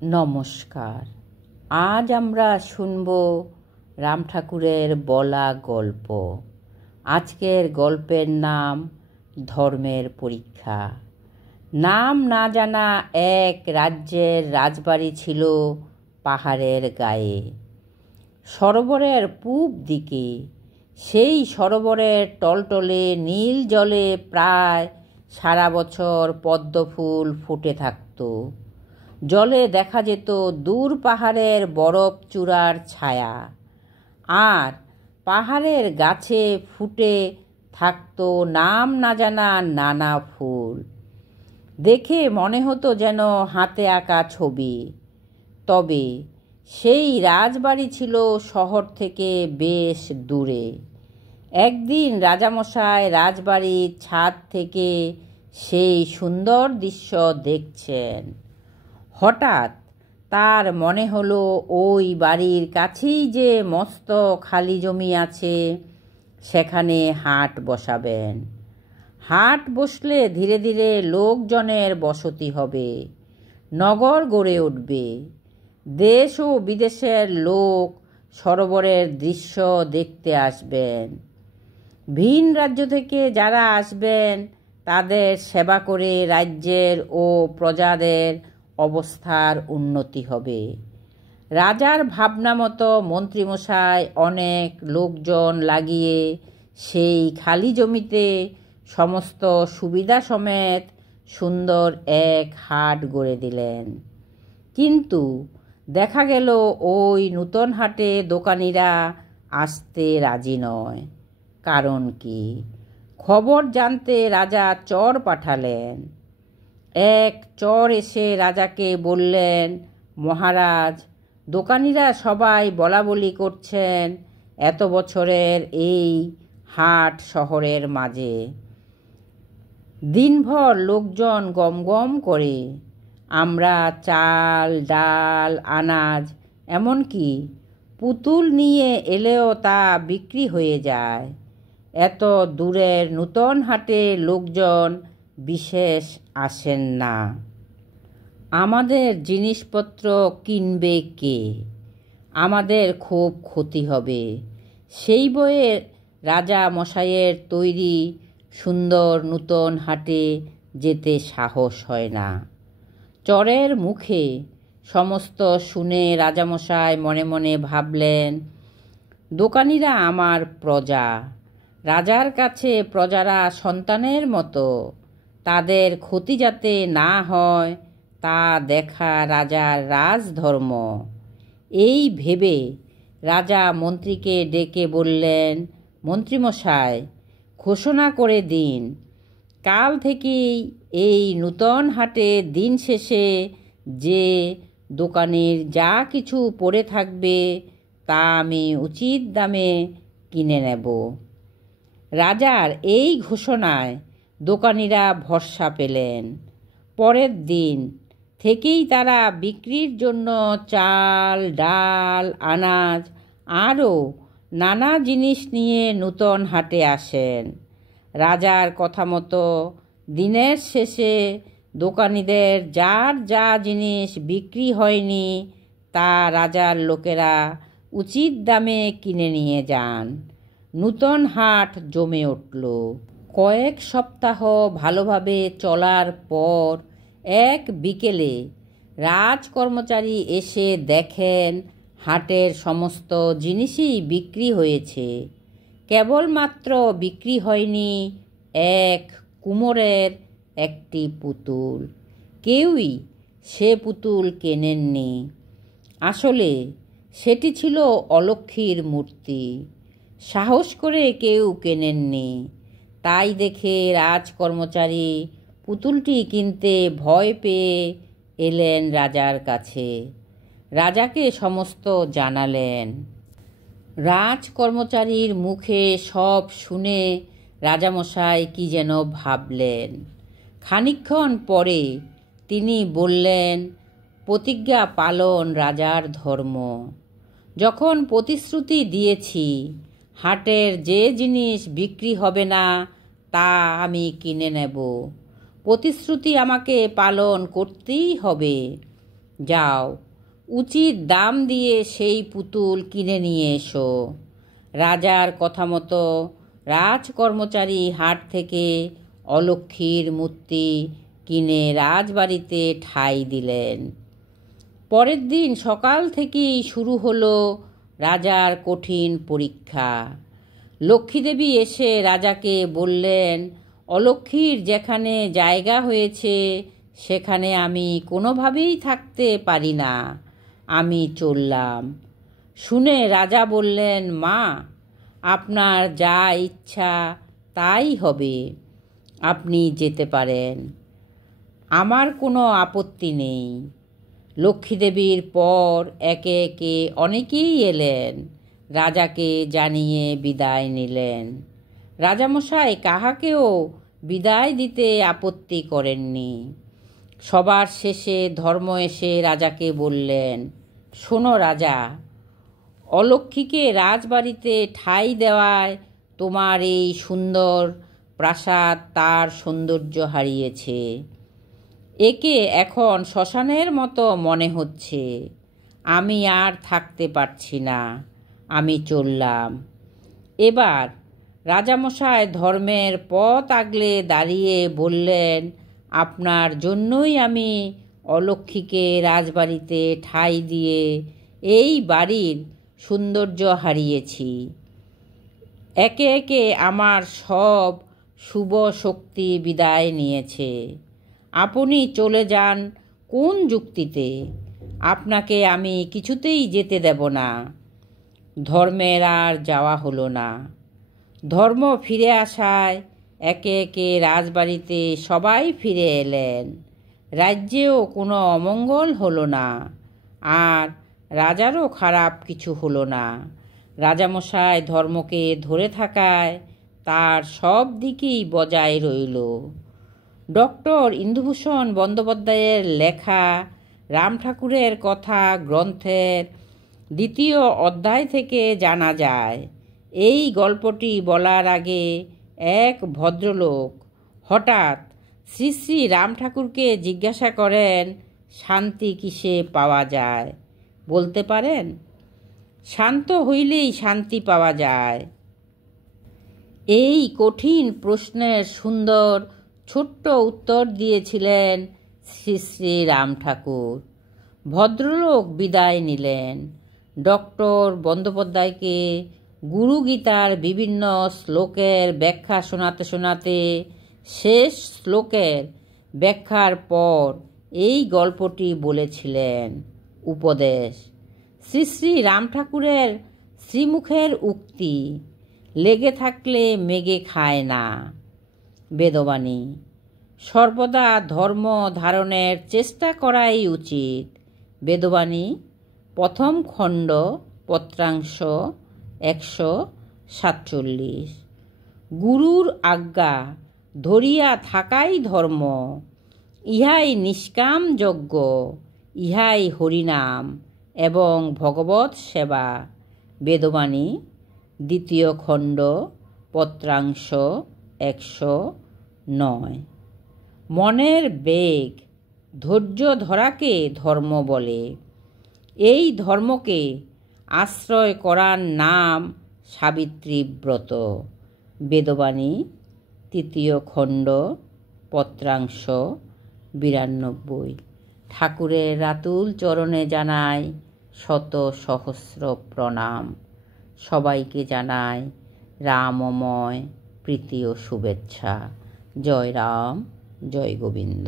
নমস্কার। আজ আমরা শুনব রাম ঠাকুরের বলা গল্প। আজকের গল্পের নাম ধর্মের পরীক্ষা। নাম না জানা এক রাজ্যের রাজবাড়ি ছিল পাহাড়ের গায়ে, সরোবরের পূব দিকে। সেই সরোবরের টলটলে নীল জলে প্রায় সারা বছর পদ্মফুল ফুটে থাকত। জলে দেখা যেত দূর পাহাড়ের বরফ চূড়ার ছায়া, আর পাহাড়ের গাছে ফুটে থাকত নাম না জানা নানা ফুল। দেখে মনে হতো যেন হাতে আঁকা ছবি। তবে সেই রাজবাড়ি ছিল শহর থেকে বেশ দূরে। একদিন রাজামশাই রাজবাড়ির ছাদ থেকে সেই সুন্দর দৃশ্য দেখছেন। হঠাৎ তার মনে হলো ওই বাড়ির কাছেই যে মস্ত খালি জমি আছে, সেখানে হাট বসাবেন। হাট বসলে ধীরে ধীরে লোকজনের বসতি হবে, নগর গড়ে উঠবে। দেশ ও বিদেশের লোক সরোবরের দৃশ্য দেখতে আসবেন। ভিন রাজ্য থেকে যারা আসবেন তাদের সেবা করে রাজ্যের ও প্রজাদের অবস্থার উন্নতি হবে। রাজার ভাবনা মতো মন্ত্রীমশাই অনেক লোকজন লাগিয়ে সেই খালি জমিতে সমস্ত সুবিধা সমেত সুন্দর এক হাট গড়ে দিলেন। কিন্তু দেখা গেল ওই নূতন হাটে দোকানিরা আসতে রাজি নয়। কারণ কি? খবর জানতে রাজা চর পাঠালেন। এক চর এসে রাজাকে বললেন, মহারাজ, দোকানিরা সবাই বলাবলি করছেন এত বছরের এই হাট শহরের মাঝে দিনভর লোকজন গম গম করে। আমরা চাল, ডাল, আনাজ, এমনকি পুতুল নিয়ে এলেও তা বিক্রি হয়ে যায়। এত দূরের নূতন হাটে লোকজন বিশেষ আসেন না। আমাদের জিনিসপত্র কিনবে কে? আমাদের খুব ক্ষতি হবে। সেই বয়ে রাজা মশাইয়ের তৈরি সুন্দর নূতন হাটে যেতে সাহস হয় না। চরের মুখে সমস্ত শুনে রাজামশাই মনে মনে ভাবলেন, দোকানিরা আমার প্রজা। রাজার কাছে প্রজারা সন্তানের মতো। তাদের ক্ষতি যাতে না হয় তা দেখা রাজার রাজধর্ম। এই ভেবে রাজা মন্ত্রীকে ডেকে বললেন, মন্ত্রীমশাই, ঘোষণা করে দিন, কাল থেকেই এই নূতন হাটে দিন শেষে যে দোকানের যা কিছু পড়ে থাকবে তা আমি উচিত দামে কিনে নেব। রাজার এই ঘোষণায় দোকানিরা ভরসা পেলেন। পরের দিন থেকেই তারা বিক্রির জন্য চাল, ডাল, আনাজ আরও নানা জিনিস নিয়ে নূতন হাটে আসেন। রাজার কথা মতো দিনের শেষে দোকানিদের যার যা জিনিস বিক্রি হয়নি তা রাজার লোকেরা উচিত দামে কিনে নিয়ে যান। নূতন হাট জমে উঠল। কয়েক সপ্তাহ ভালোভাবে চলার পর এক বিকেলে রাজকর্মচারী এসে দেখেন হাটের সমস্ত জিনিসই বিক্রি হয়েছে। কেবলমাত্র বিক্রি হয়নি এক কুমোরের একটি পুতুল। কেউই সে পুতুল কেনেননি। আসলে সেটি ছিল অলক্ষ্মীর মূর্তি। সাহস করে কেউ কেনেননি। তাই দেখে রাজকর্মচারী পুতুলটি কিনতে ভয় পেয়ে এলেন রাজার কাছে। রাজাকে সমস্ত জানালেন। রাজকর্মচারীর মুখে সব শুনে রাজামশাই কি যেন ভাবলেন। খানিকক্ষণ পরে তিনি বললেন, প্রতিজ্ঞা পালন রাজার ধর্ম। যখন প্রতিশ্রুতি দিয়েছি হাটের যে জিনিস বিক্রি হবে না তা আমি কিনে নেব, প্রতিশ্রুতি আমাকে পালন করতেই হবে। যাও, উচিত দাম দিয়ে সেই পুতুল কিনে নিয়ে এসো। রাজার কথা মতো রাজকর্মচারী হাট থেকে অলক্ষ্মীর মূর্তি কিনে রাজবাড়িতে ঠাঁই দিলেন। পরের দিন সকাল থেকেই শুরু হলো রাজার কঠিন পরীক্ষা। লক্ষ্মীদেবী এসে রাজাকে বললেন, অলক্ষ্মীর যেখানে জায়গা হয়েছে সেখানে আমি কোনোভাবেই থাকতে পারি না, আমি চললাম। শুনে রাজা বললেন, মা, আপনার যা ইচ্ছা তাই হবে, আপনি যেতে পারেন, আমার কোনো আপত্তি নেই। লক্ষ্মীদেবীর পর একে একে অনেকেই এলেন, রাজাকে জানিয়ে বিদায় নিলেন। রাজামশাই কাহাকেও বিদায় দিতে আপত্তি করেননি। সবার শেষে ধর্ম এসে রাজাকে বললেন, শোনো রাজা, অলক্ষ্মীকে রাজবাড়িতে ঠাঁই দেওয়ায় তোমার এই সুন্দর প্রাসাদ তার সৌন্দর্য হারিয়েছে। একে এখন শ্মশানের মতো মনে হচ্ছে। আমি আর থাকতে পারছি না, আমি চললাম। এবার রাজামশাই ধর্মের পথ আগলে দাঁড়িয়ে বললেন, আপনার জন্যই আমি অলক্ষ্মীকে রাজবাড়িতে ঠাঁই দিয়ে এই বাড়ির সৌন্দর্য হারিয়েছি। একে একে আমার সব শুভ শক্তি বিদায় নিয়েছে। আপনি চলে যান কোন যুক্তিতে? আপনাকে আমি কিছুতেই যেতে দেব না। ধর্মের আর যাওয়া হলো না। ধর্ম ফিরে আসায় একে একে রাজবাড়িতে সবাই ফিরে এলেন। রাজ্যেও কোনো অমঙ্গল হলো না, আর রাজারও খারাপ কিছু হলো না। রাজামশাই ধর্মকে ধরে থাকায় তার সব দিকেই বজায় রইল। ডক্টর ইন্দুভূষণ বন্দ্যোপাধ্যায়ের লেখা রাম ঠাকুরের কথা গ্রন্থের 2য় অধ্যায় থেকে জানা যায়, এই গল্পটি বলার আগে এক ভদ্রলোক হঠাৎ শ্রী শ্রী রাম ঠাকুরকে জিজ্ঞাসা করেন, শান্তি কিসে পাওয়া যায়, বলতে পারেন? শান্ত হইলেই শান্তি পাওয়া যায়। এই কঠিন প্রশ্নের সুন্দর ছোট্ট উত্তর দিয়েছিলেন শ্রী শ্রী রাম ঠাকুর। ভদ্রলোক বিদায় নিলেন। ডক্টর বন্দ্যোপাধ্যায়কে গুরুগীতার বিভিন্ন শ্লোকের ব্যাখ্যা শোনাতে শোনাতে শেষ শ্লোকের ব্যাখ্যার পর এই গল্পটি বলেছিলেন। উপদেশ: শ্রী শ্রী রাম ঠাকুরের শ্রীমুখের উক্তি, লেগে থাকলে মেগে খায় না। বেদবাণী: সর্বদা ধর্ম ধারণের চেষ্টা করাই উচিত। বেদবাণী, 1ম খণ্ড, পত্রাংশ 147। গুরুর আজ্ঞা ধরিয়া থাকাই ধর্ম, ইহাই নিষ্কাম যজ্ঞ, ইহাই হরিনাম এবং ভগবৎ সেবা। বেদবাণী, 2য় খণ্ড, পত্রাংশ 109। মনের বেগ, ধৈর্য ধরাকে ধর্ম বলে। এই ধর্মকে আশ্রয় করার নাম সাবিত্রী ব্রত। বেদবাণী, 3য় খণ্ড, পত্রাংশ 92। ঠাকুরের রাতুল চরণে জানাই শত সহস্র প্রণাম। সবাইকে জানাই রামময় প্রীতি ও শুভেচ্ছা। জয় রাম, জয় গোবিন্দ।